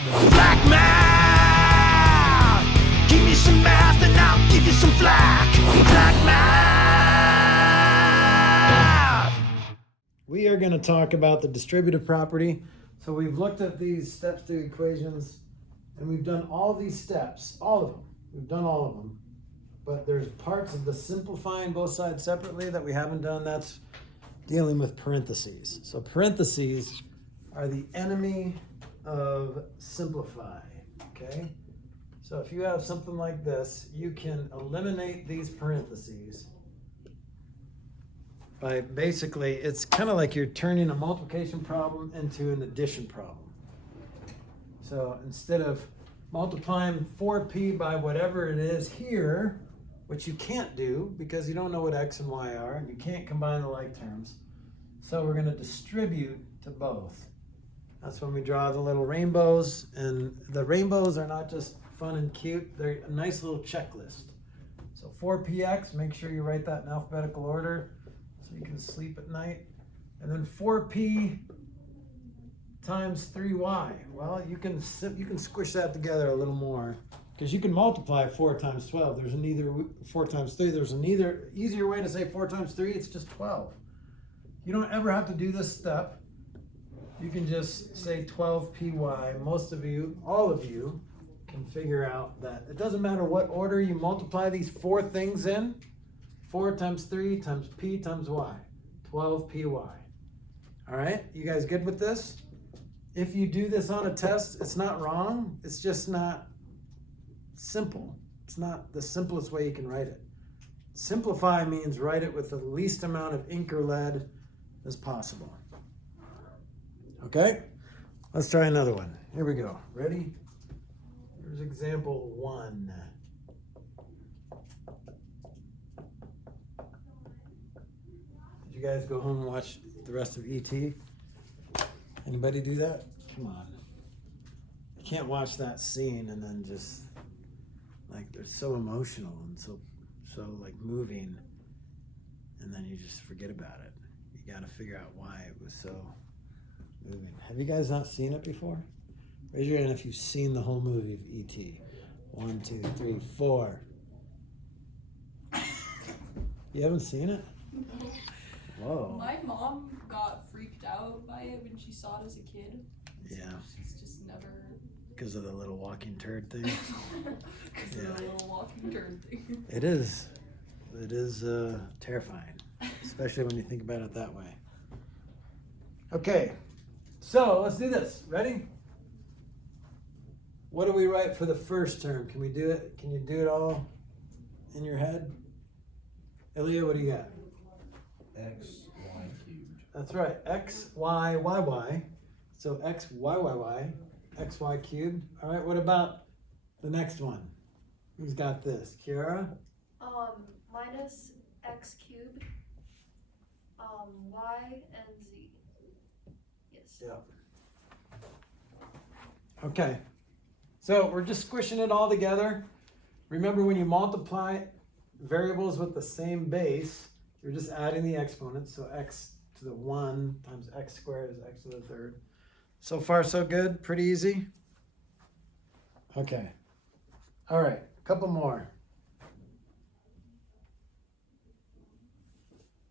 Flack math! Give me some math and I'll give you some flack. Flack math! We are going to talk about the distributive property. So we've looked at these steps to equations, and we've done all these steps, all of them. We've done all of them. But there's parts of the simplifying both sides separately that we haven't done. That's dealing with parentheses. So parentheses are the enemy of simplify, okay? So if you have something like this, you can eliminate these parentheses by basically, it's kind of like you're turning a multiplication problem into an addition problem. So instead of multiplying 4p by whatever it is here, which you can't do because you don't know what x and y are, and you can't combine the like terms. So we're going to distribute to both. That's when we draw the little rainbows, and the rainbows are not just fun and cute, they're a nice little checklist. So 4px, make sure you write that in alphabetical order so you can sleep at night. And then 4p times 3y. Well, you can squish that together a little more, because you can multiply 4 times 12. There's an either 4 times 3. There's an easier way to say 4 times 3. It's just 12. You don't ever have to do this step. You can just say 12py. Most of you, all of you, can figure out that it doesn't matter what order you multiply these 4 things in. 4 times 3 times p times y. 12py. All right, you guys good with this? If you do this on a test, it's not wrong. It's just not simple. It's not the simplest way you can write it. Simplify means write it with the least amount of ink or lead as possible. Okay, let's try another one. Here we go. Ready? Here's example 1. Did you guys go home and watch the rest of E.T.? Anybody do that? Come on. You can't watch that scene and then just, like, they're so emotional and so like moving, and then you just forget about it. You got to figure out why it was so moving. Have you guys not seen it before? Raise your hand if you've seen the whole movie of E.T. 1, 2, 3, 4. You haven't seen it? No. Whoa. My mom got freaked out by it when she saw it as a kid. Yeah. She's just never. Because of the little walking turd thing? Because of the little walking turd thing. It is terrifying, especially when you think about it that way. Okay, so let's do this. Ready? What do we write for the first term? Can we do it? Can you do it all in your head? Ilya, what do you got? X, y cubed. That's right, x, y, y, y. So x, y, y, y, x, y cubed. All right, what about the next one? Who's got this? Kiara? Minus x cubed, y and z. Yes. Yeah. Okay, so we're just squishing it all together. Remember, when you multiply variables with the same base, you're just adding the exponents. So x to the 1 times x squared is x to the 3rd. So far, so good. Pretty easy. Okay. All right, a couple more.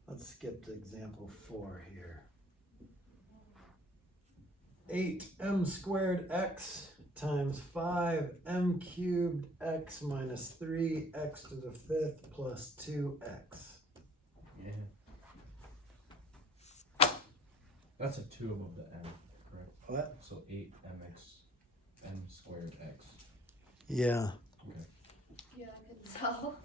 Let's skip to example 4 here. 8m squared x times 5m cubed x minus 3x to the 5th plus 2x. Yeah. That's a 2 above the m, correct? What? So 8mx m squared x. Yeah. Okay. Yeah, I can tell.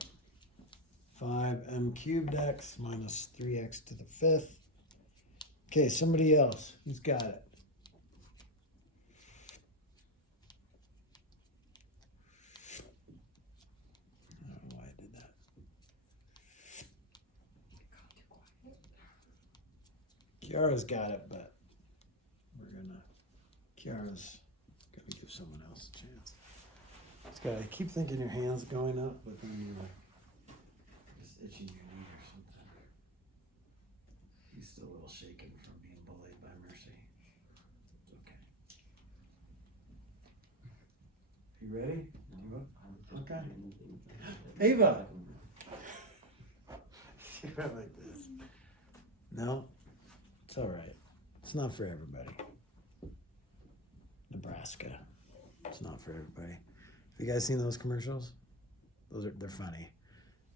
5m cubed x minus 3x to the 5th. Okay, somebody else. Who's got it? I don't know why I did that. Kiara's got it, but Kiara's gonna give someone else a chance. I keep thinking your hand's going up, but then you're just itching your knee or something. He's still a little shaken from being bullied by Mercy. It's okay. You ready? Okay. Ava. You went like this. No, it's all right. It's not for everybody. Nebraska. It's not for everybody. Have you guys seen those commercials? They're funny.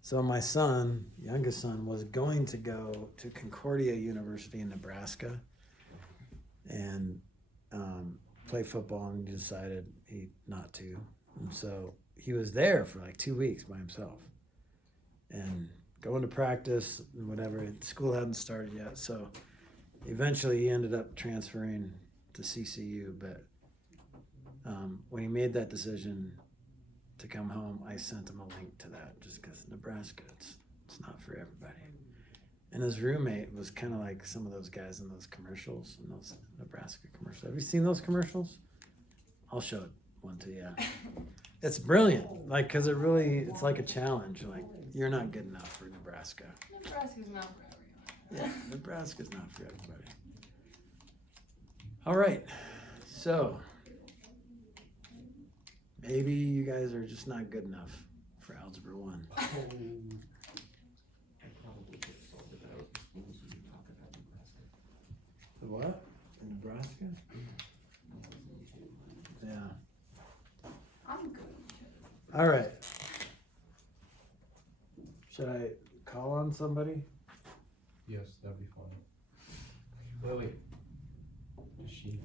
So my son, youngest son, was going to go to Concordia University in Nebraska and play football, and he decided not to. And so he was there for like 2 weeks by himself and going to practice and whatever. School hadn't started yet, so eventually he ended up transferring to CCU. But when he made that decision to come home, I sent him a link to that just because Nebraska, it's not for everybody. And his roommate was kind of like some of those guys in those commercials, in those Nebraska commercials. Have you seen those commercials? I'll show one to you. It's brilliant, like, because it's like a challenge. Like, you're not good enough for Nebraska. Nebraska's not for everyone. Yeah, Nebraska's not for everybody. All right, so maybe you guys are just not good enough for Algebra 1. I probably should have solved it out when you talk about Nebraska. The what? Nebraska? Yeah. I'm good. All right. Should I call on somebody? Yes, that'd be fine. Wait. Does she?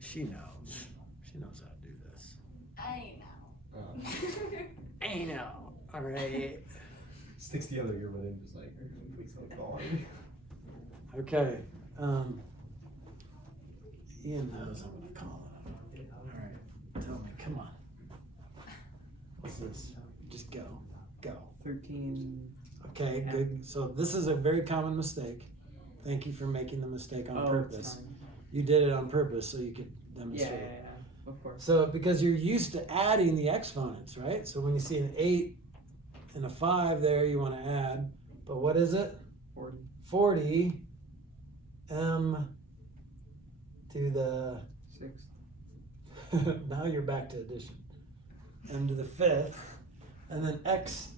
She knows. She knows how to do this. I know. I know. All right. Sticks the other ear with him, just like, please don't call me. Okay. Ian knows I'm gonna call him. All right. Tell me. Come on. What's this? Just go. Go. 13. Okay. Yeah. Good. So this is a very common mistake. Thank you for making the mistake on It's purpose. fine. You did it on purpose so you could Yeah, demonstrate. of course. So because you're used to adding the exponents, right? So when you see an 8 and a 5 there, you want to add. But what is it? 40. 40 m to the 6. now you're back to addition. M to the 5th, and then x.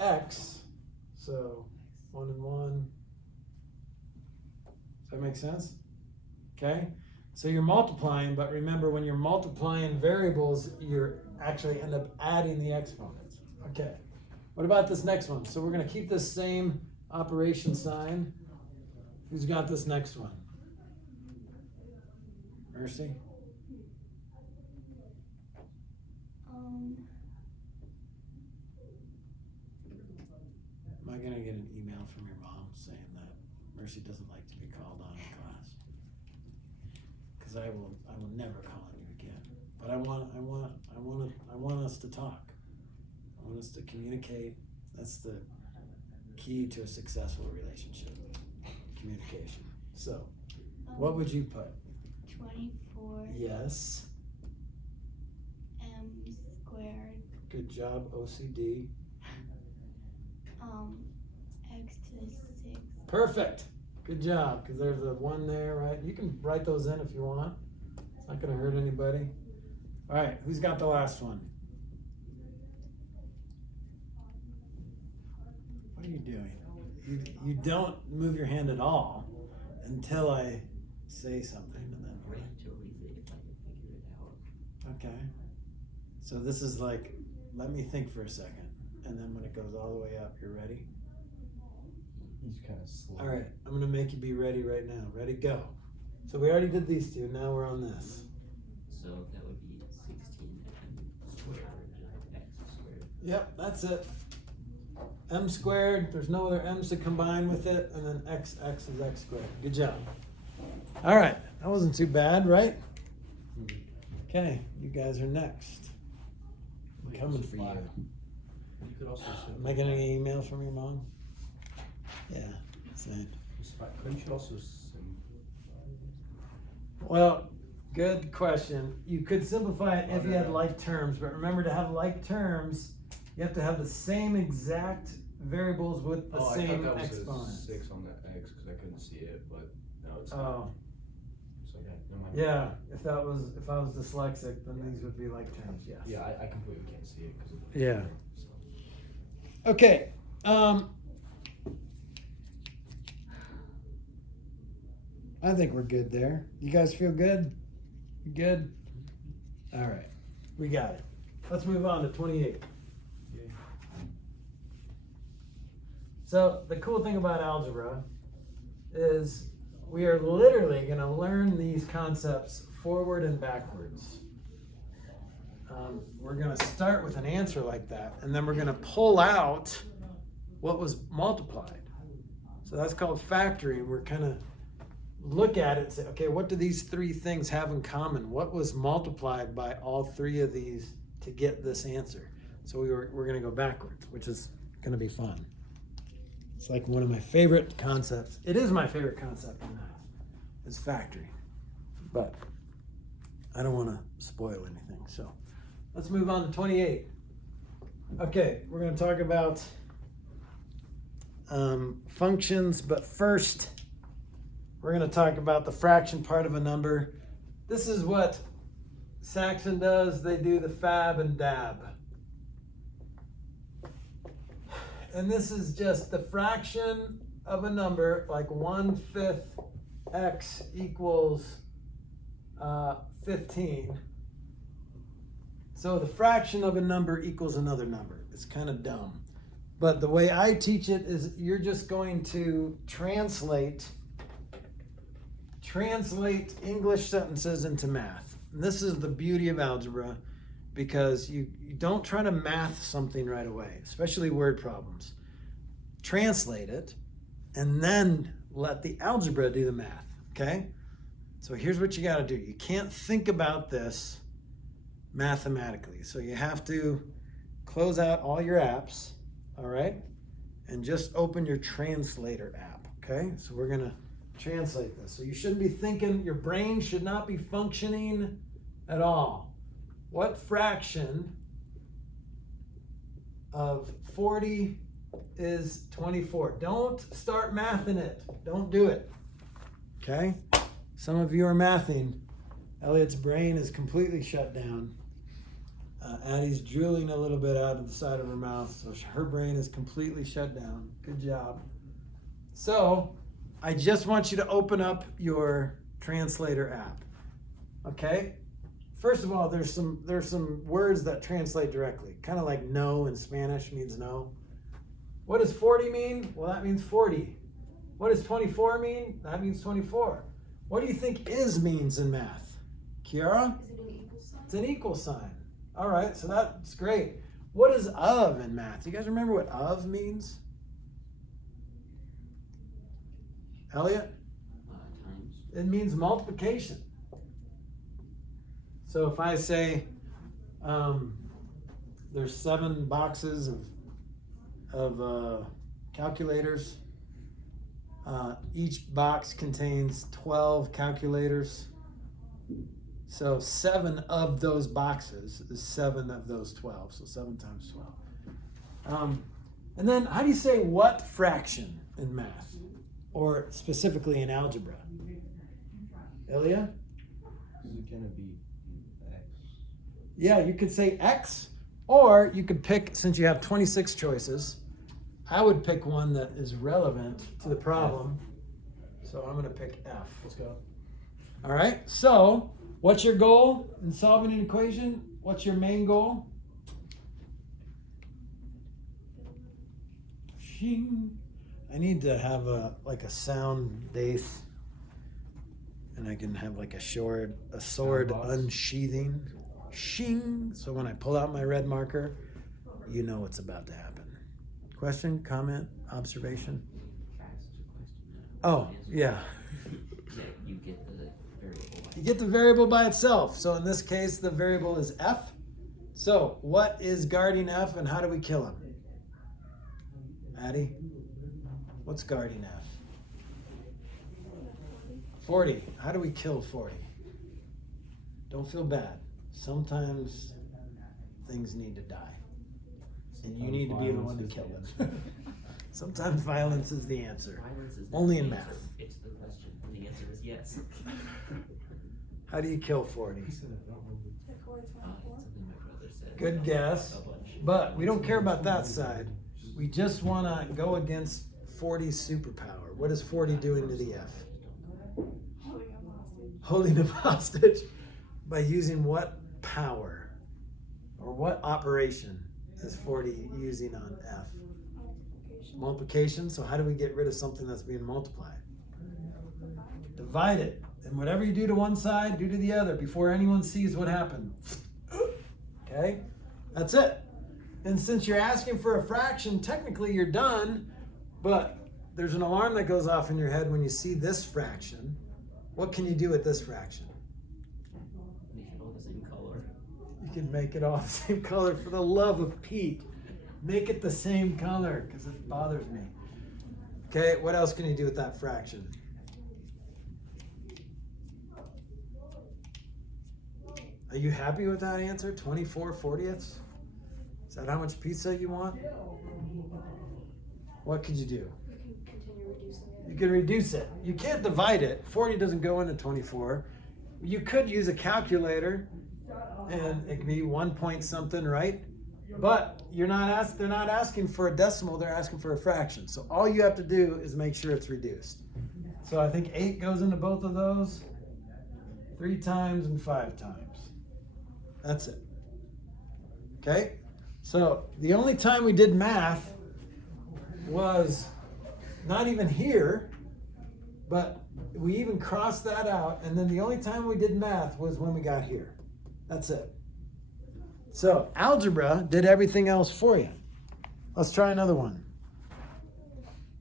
So 1 and 1. Does that make sense? Okay. So you're multiplying, but remember when you're multiplying variables, you're actually end up adding the exponents. Okay. What about this next one? So we're going to keep this same operation sign. Who's got this next one? Mercy? Am I going to get an email from your mom saying that Mercy doesn't like to be called on in class? Because I will never call on you again. But I want us to talk. I want us to communicate. That's the key to a successful relationship. Communication. So, what would you put? 24 Yes. m squared Good job, OCD. x to the 6th. Perfect. Good job, because there's a 1 there, right? You can write those in if you want. It's not going to hurt anybody. All right, who's got the last one? What are you doing? You don't move your hand at all until I say something, and then. Okay. So this is like, let me think for a second, and then when it goes all the way up, you're ready? He's kind of slow. All right, I'm gonna make you be ready right now. Ready, go. So we already did these two, now we're on this. So that would be 16 m squared, x squared. Yep, that's it. M squared, there's no other m's to combine with it, and then x is x squared. Good job. All right, that wasn't too bad, right? Okay, you guys are next. I'm coming for you. You could also Am I getting any email from your mom? Yeah, same. couldn't you also simplify? Well, good question. You could simplify it if you had like terms, but remember to have like terms, you have to have the same exact variables with the same exponents. I thought that was a 6 on the x because I couldn't see it, but now it's Oh, so yeah, on my. Yeah, if I was dyslexic, then these would be like terms, yes. Yeah, I completely can't see it because of. Yeah. So. Okay. I think we're good there. You guys feel good? You good? All right. We got it. Let's move on to 28. So the cool thing about algebra is we are literally going to learn these concepts forward and backwards. We're going to start with an answer like that, and then we're going to pull out what was multiplied. So that's called factoring. We're kind of look at it and say, okay, what do these three things have in common? What was multiplied by all three of these to get this answer? So we're going to go backwards, which is going to be fun. It's like one of my favorite concepts. It is my favorite concept in math. It's factoring. But I don't want to spoil anything. So let's move on to 28. Okay, we're going to talk about functions, but first we're going to talk about the fraction part of a number. This is what Saxon does. They do the fab and dab. And this is just the fraction of a number, like 1/5 x equals 15. So the fraction of a number equals another number. It's kind of dumb. But the way I teach it is you're just going to translate English sentences into math. And this is the beauty of algebra, because you don't try to math something right away, especially word problems. Translate it, and then let the algebra do the math, okay? So here's what you got to do. You can't think about this mathematically. So you have to close out all your apps, all right? And just open your translator app, okay? So we're going to translate this. So you shouldn't be thinking, your brain should not be functioning at all. What fraction of 40 is 24? Don't start mathing it. Don't do it. Okay? Some of you are mathing. Elliot's brain is completely shut down. Addie's drooling a little bit out of the side of her mouth, so her brain is completely shut down. Good job. So, I just want you to open up your translator app. Okay? First of all, there's some words that translate directly. Kind of like no in Spanish means no. What does 40 mean? Well, that means 40. What does 24 mean? That means 24. What do you think is means in math? Kiara? Is it an equal sign? It's an equal sign. All right, so that's great. What is of in math? You guys remember what of means? Elliot? Times. It means multiplication. So if I say there's 7 boxes of calculators, each box contains 12 calculators. So 7 of those boxes is 7 of those 12. So 7 times 12. And then how do you say what fraction in math? Or specifically in algebra? Ilya? Is it gonna be X? Yeah, you could say X, or you could pick, since you have 26 choices, I would pick one that is relevant to the problem. So I'm gonna pick F. Let's go. All right, so what's your goal in solving an equation? What's your main goal? Shing. I need to have a sound base, and I can have like a sword unsheathing. Shing. So when I pull out my red marker, you know what's about to happen. Question, comment, observation? Asked a question now. Oh, yeah. Yeah, you get the variable. You get the variable by itself. So in this case, the variable is F. So what is guarding F, and how do we kill him? Addie? What's guarding F? 40. How do we kill 40? Don't feel bad. Sometimes things need to die. And you need to be the one to kill them. Sometimes violence is the answer. Violence is Only the in answer. math. It's the question. The answer is yes. How do you kill 40? He said it, I don't remember. Something my brother said. Good guess. A bunch. But we don't care about that side. We just want to go against 40's superpower. What is 40 doing to the F? Holding him hostage by using what power? Or what operation is 40 using on F? Multiplication. So how do we get rid of something that's being multiplied? Divide it. And whatever you do to one side, do to the other before anyone sees what happened. Okay? That's it. And since you're asking for a fraction, technically you're done, but there's an alarm that goes off in your head when you see this fraction. What can you do with this fraction? Make it all the same color. You can make it all the same color. For the love of Pete, make it the same color because it bothers me. Okay, what else can you do with that fraction? Are you happy with that answer? 24/40ths? Is that how much pizza you want? What could you do? You can continue reducing it. You can reduce it. You can't divide it. 40 doesn't go into 24. You could use a calculator and it could be 1 point something, right? But they're not asking for a decimal, they're asking for a fraction. So all you have to do is make sure it's reduced. So I think 8 goes into both of those 3 times and 5 times. That's it. Okay? So the only time we did math was not even here, but we even crossed that out. And then the only time we did math was when we got here. That's it. So algebra did everything else for you. Let's try another one.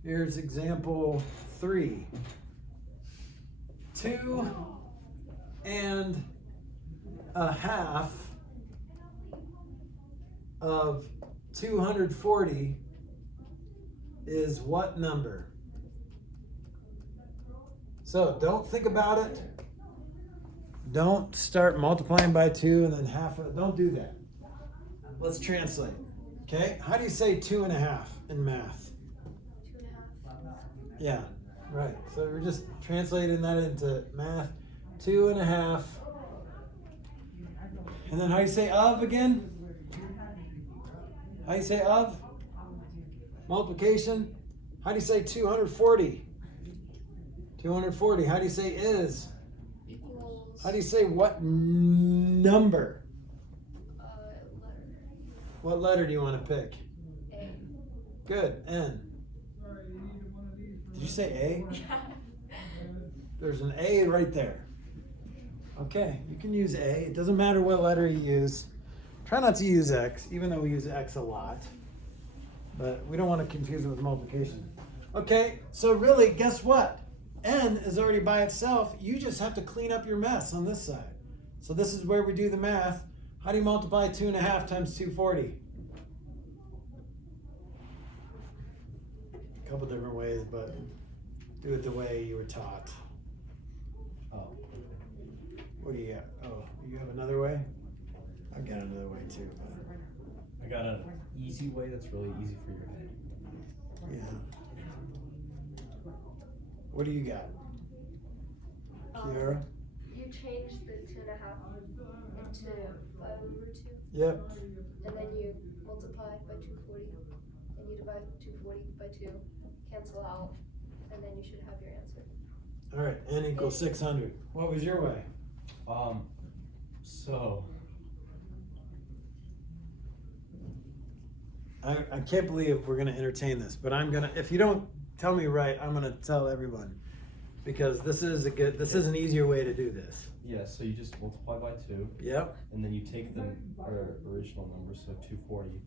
Here's example 3. 2 and a half of 240 is what number? So don't think about it. Don't start multiplying by 2 and then half of it. Don't do that. Let's translate. Okay? How do you say 2 and a half in math? 2.5. Yeah, right. So we're just translating that into math. 2 and a half. And then how do you say of again? How do you say of? Multiplication. How do you say 240? 240. How do you say is? Equals. How do you say what number? Letter. What letter do you want to pick? A. Good. N. Did you say A? There's an A right there. Okay, you can use A. It doesn't matter what letter you use. Try not to use X, even though we use X a lot. But we don't want to confuse it with multiplication. Okay, so really, guess what? N is already by itself. You just have to clean up your mess on this side. So this is where we do the math. How do you multiply 2 and a half times 240? A couple different ways, but do it the way you were taught. Oh. What do you got? Oh, you have another way? I've got another way too. I got an easy way that's really easy for your head. Yeah. What do you got? Kiara? You change the 2.5 into 5/2, Yep. and then you multiply by 240, and you divide 240 by 2, cancel out, and then you should have your answer. All right, N equals 600. What was your way? So I can't believe we're gonna entertain this, but I'm gonna, if you don't tell me right, I'm gonna tell everyone. Because this is an easier way to do this. yeah, so you just multiply by 2, Yep, and then you take the original number, so 240,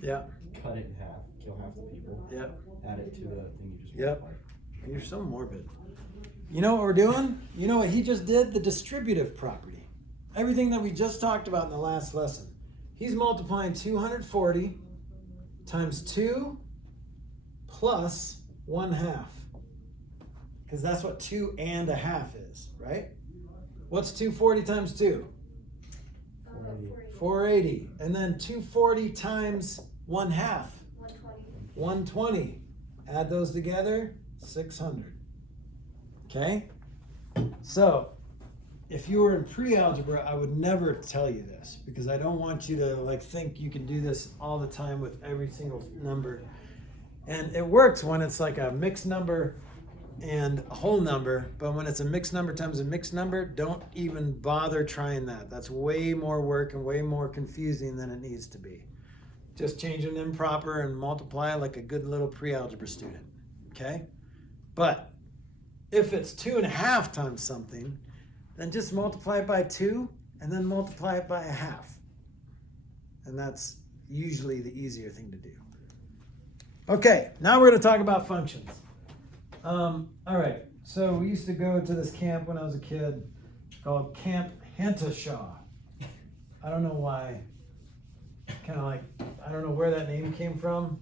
yep, cut it in half, kill half the people, yep. add it to the thing you just Yep. multiplied. You're so morbid. You know what we're doing? You know what he just did? The distributive property. Everything that we just talked about in the last lesson. He's multiplying 240 times 2 plus 1/2. Because that's what 2 and a half is, right? What's 240 times 2? 480. And then 240 times 1/2. 120. 120. Add those together, 600. Okay? So, if you were in pre-algebra, I would never tell you this because I don't want you to like think you can do this all the time with every single number. And it works when it's like a mixed number and a whole number, but when it's a mixed number times a mixed number, don't even bother trying that. That's way more work and way more confusing than it needs to be. Just change an improper and multiply like a good little pre-algebra student, okay? But if it's 2.5 times something, then just multiply it by 2 and then multiply it by 1/2. And that's usually the easier thing to do. Okay, now we're going to talk about functions. All right, so we used to go to this camp when I was a kid called Camp Hantashaw. I don't know why. Kind of like, I don't know where that name came from.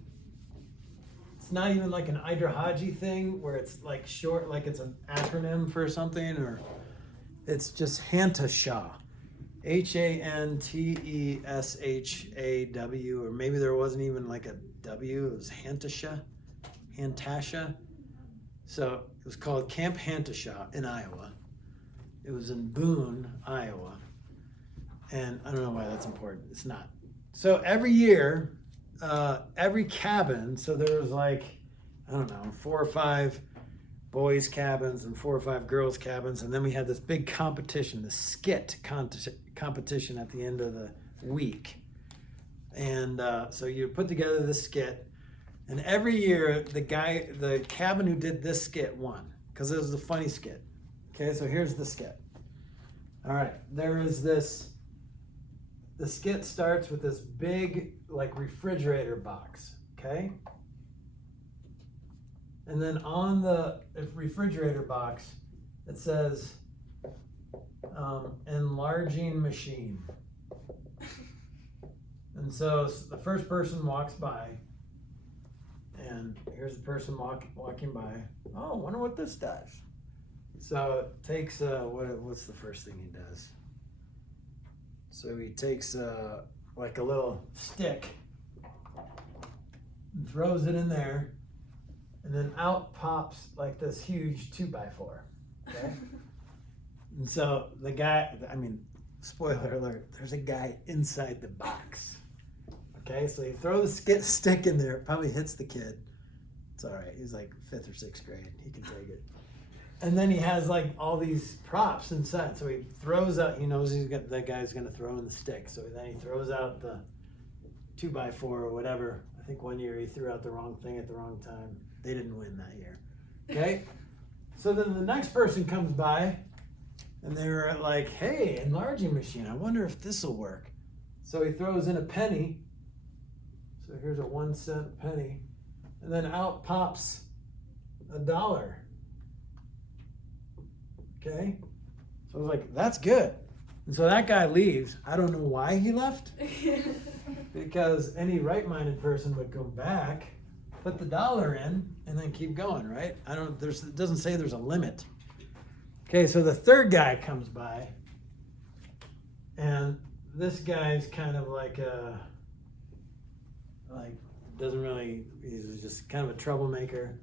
It's not even like an Idrahaji thing where it's like short, like it's an acronym for something, or it's just Hantashaw. Hanteshaw, or maybe there wasn't even like a W, it was Hantasha. So it was called Camp Hantashaw in Iowa. It was in Boone, Iowa. And I don't know why that's important. It's not. So every year, every cabin, so there was like, I don't know, 4 or 5 boys' cabins and 4 or 5 girls' cabins. And then we had this big competition, the skit competition at the end of the week. And so you put together this skit. And every year, the cabin who did this skit won because it was a funny skit. Okay, so here's the skit. All right, there is this. The skit starts with this big, like, refrigerator box, okay? And then on the refrigerator box, it says, enlarging machine. And so the first person walks by, and here's the person walking by. Oh, I wonder what this does. So it takes, what's the first thing he does? So he takes like a little stick and throws it in there, and then out pops like this huge 2x4, okay? And so the guy, I mean, spoiler alert, there's a guy inside the box. Okay, so you throw the stick in there, it probably hits the kid. It's all right, he's like 5th or 6th grade, he can take it. And then he has like all these props inside. So he throws out, he knows that guy's gonna throw in the stick. So then he throws out the 2x4 or whatever. I think one year he threw out the wrong thing at the wrong time. They didn't win that year, okay? So then the next person comes by and they're like, hey, enlarging machine, I wonder if this will work. So he throws in a penny. So here's a 1 cent penny. And then out pops $1. Okay? So I was like, that's good. And so that guy leaves. I don't know why he left. Because any right-minded person would go back, put the $1 in, and then keep going, right? It doesn't say there's a limit. Okay, so the third guy comes by, and this guy's kind of like doesn't really, he's just kind of a troublemaker.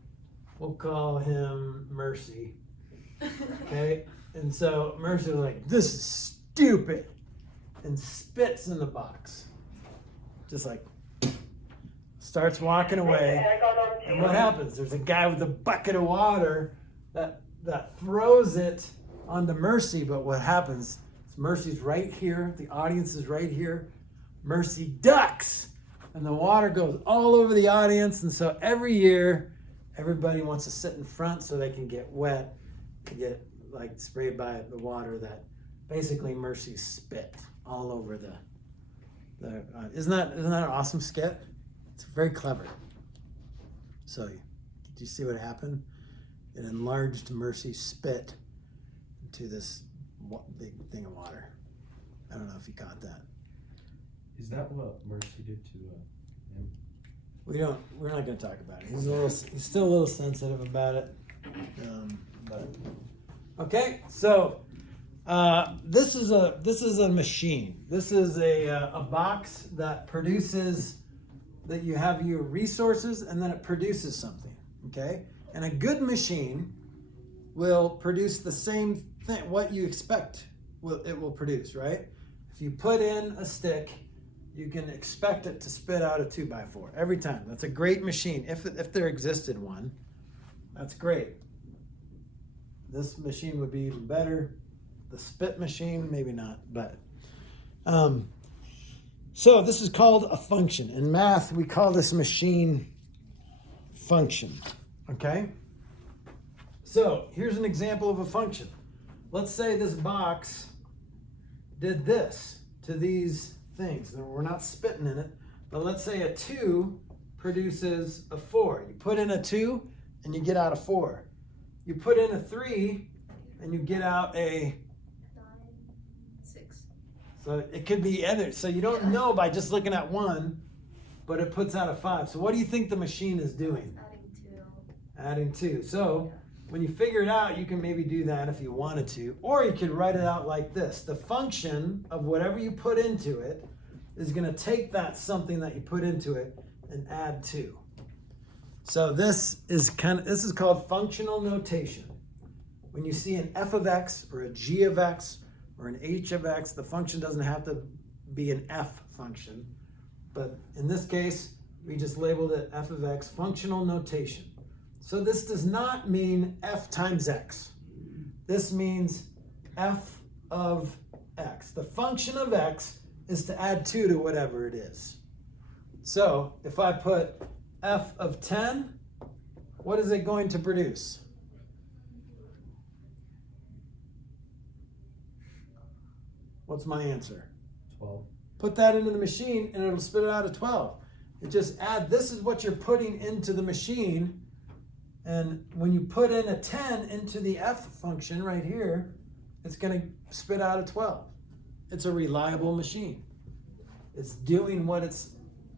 We'll call him Mercy. Okay, and so Mercy was like, this is stupid, and spits in the box. Just like, starts walking away. And what happens? There's a guy with a bucket of water that throws it onto Mercy, but what happens is Mercy's right here, the audience is right here. Mercy ducks, and the water goes all over the audience, and so every year, everybody wants to sit in front so they can get wet, to get like sprayed by the water that basically Mercy spit all over the isn't that an awesome skit? It's very clever. So did you see what happened? It enlarged Mercy's spit into this big thing of water. I don't know if you caught that. Is that what Mercy did to him? We're not going to talk about it. He's still a little sensitive about it. But okay, so this is a machine. This is a box that produces, that you have your resources and then it produces something. Okay, and a good machine will produce the same thing, what you expect it will produce, right? If you put in a stick, you can expect it to spit out a 2x4 every time. That's a great machine. If there existed one, that's great. This machine would be even better. The spit machine, maybe not, but. So this is called a function. In math, we call this machine function, okay? So here's an example of a function. Let's say this box did this to these things. We're not spitting in it, but let's say a 2 produces a 4. You put in a 2 and you get out a 4. You put in a 3 and you get out a 9, 6. So it could be either. So you don't know by just looking at one, but it puts out a 5. So what do you think the machine is doing? Adding 2. Adding 2. So when you figure it out, you can maybe do that if you wanted to. Or you could write it out like this. The function of whatever you put into it is going to take that something that you put into it and add 2. So this is called functional notation. When you see an f of x or a g of x or an h of x, the function doesn't have to be an f function. But in this case, we just labeled it f of x, functional notation. So this does not mean f times x. This means f of x. The function of x is to add 2 to whatever it is. So if I put f of 10, what is it going to produce? What's my answer? 12. Put that into the machine and it'll spit it out a 12. It just this is what you're putting into the machine. And when you put in a 10 into the f function right here, it's going to spit out a 12. It's a reliable machine. It's doing what it's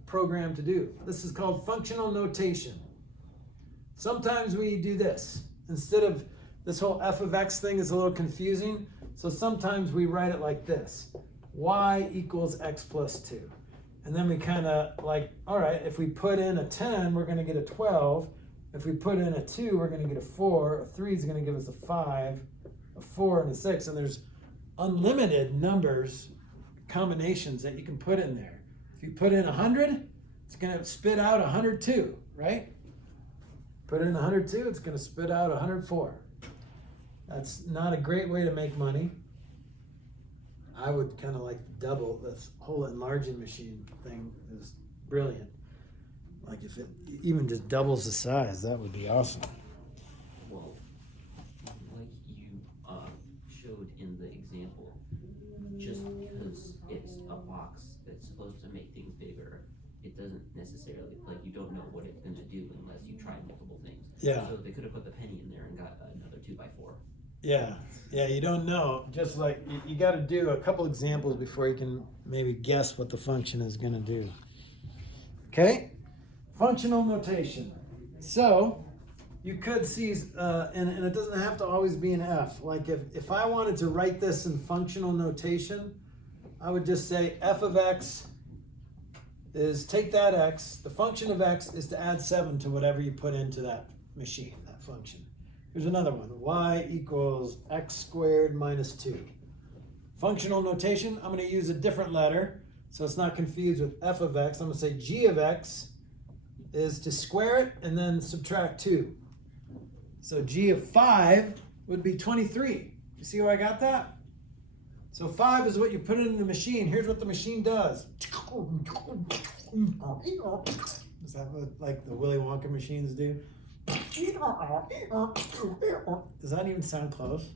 programmed to do. This is called functional notation. Sometimes we do this. Instead of this whole f of x thing is a little confusing, so sometimes we write it like this. Y equals x plus 2. And then we kind of like, all right, if we put in a 10, we're going to get a 12. If we put in a 2, we're going to get a 4. A 3 is going to give us a 5, a 4, and a 6. And there's unlimited numbers, combinations that you can put in there. If you put in 100, it's going to spit out 102, right? Put in 102, it's going to spit out 104. That's not a great way to make money. I would kind of like double. This whole enlarging machine thing is brilliant. Like if it even just doubles the size, that would be awesome. Well, like you showed in the example, just because it's a box that's supposed to make things bigger, it doesn't necessarily, like you don't know what it's going to do unless you try multiple things. Yeah. So they could have put the penny in there and got another 2x4. Yeah, you don't know. Just like you got to do a couple examples before you can maybe guess what the function is going to do. Okay, functional notation. So you could see, and it doesn't have to always be an f. Like if I wanted to write this in functional notation, I would just say f of x is take that x. The function of x is to add 7 to whatever you put into that machine, that function. Here's another one. Y equals x squared minus 2. Functional notation, I'm going to use a different letter so it's not confused with f of x. I'm going to say g of x is to square it and then subtract 2. So g of 5 would be 23. You see how I got that? So 5 is what you put in the machine. Here's what the machine does. Is that what like the Willy Wonka machines do? Does that even sound close?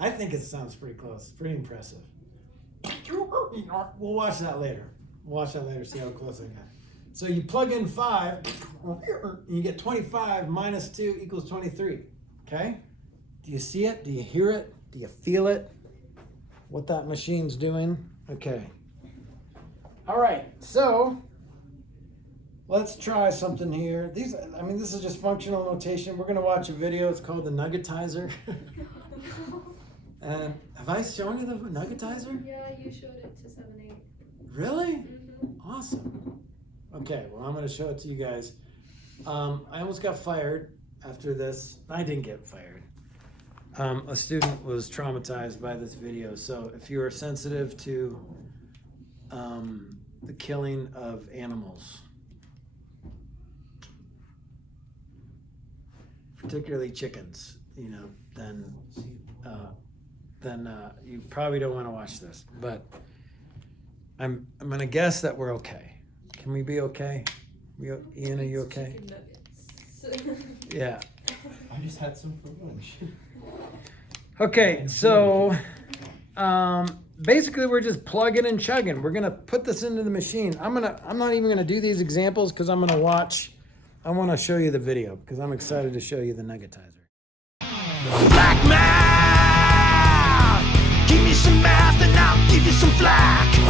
I think it sounds pretty close. It's pretty impressive. We'll watch that later. See how close I got. So you plug in 5, and you get 25 minus 2 equals 23. Okay? Do you see it? Do you hear it? Do you feel it? What that machine's doing? Okay. All right. So let's try something here. This is just functional notation. We're going to watch a video. It's called the Nuggetizer. And have I shown you the Nuggetizer? Yeah, you showed it to 7-8. Really? Mm-hmm. Awesome. Okay, well, I'm going to show it to you guys. I almost got fired after this. I didn't get fired. A student was traumatized by this video. So if you are sensitive to the killing of animals, particularly chickens, you know, then you probably don't want to watch this. But I'm gonna guess that we're okay. Can we be okay? Ian, are you okay? Chicken nuggets. Yeah. I just had some for lunch. Okay, so basically we're just plugging and chugging. We're gonna put this into the machine. I'm not even gonna do these examples because I want to show you the video because I'm excited to show you the nuggetizer. Black man, give me some math and I'll give you some flack.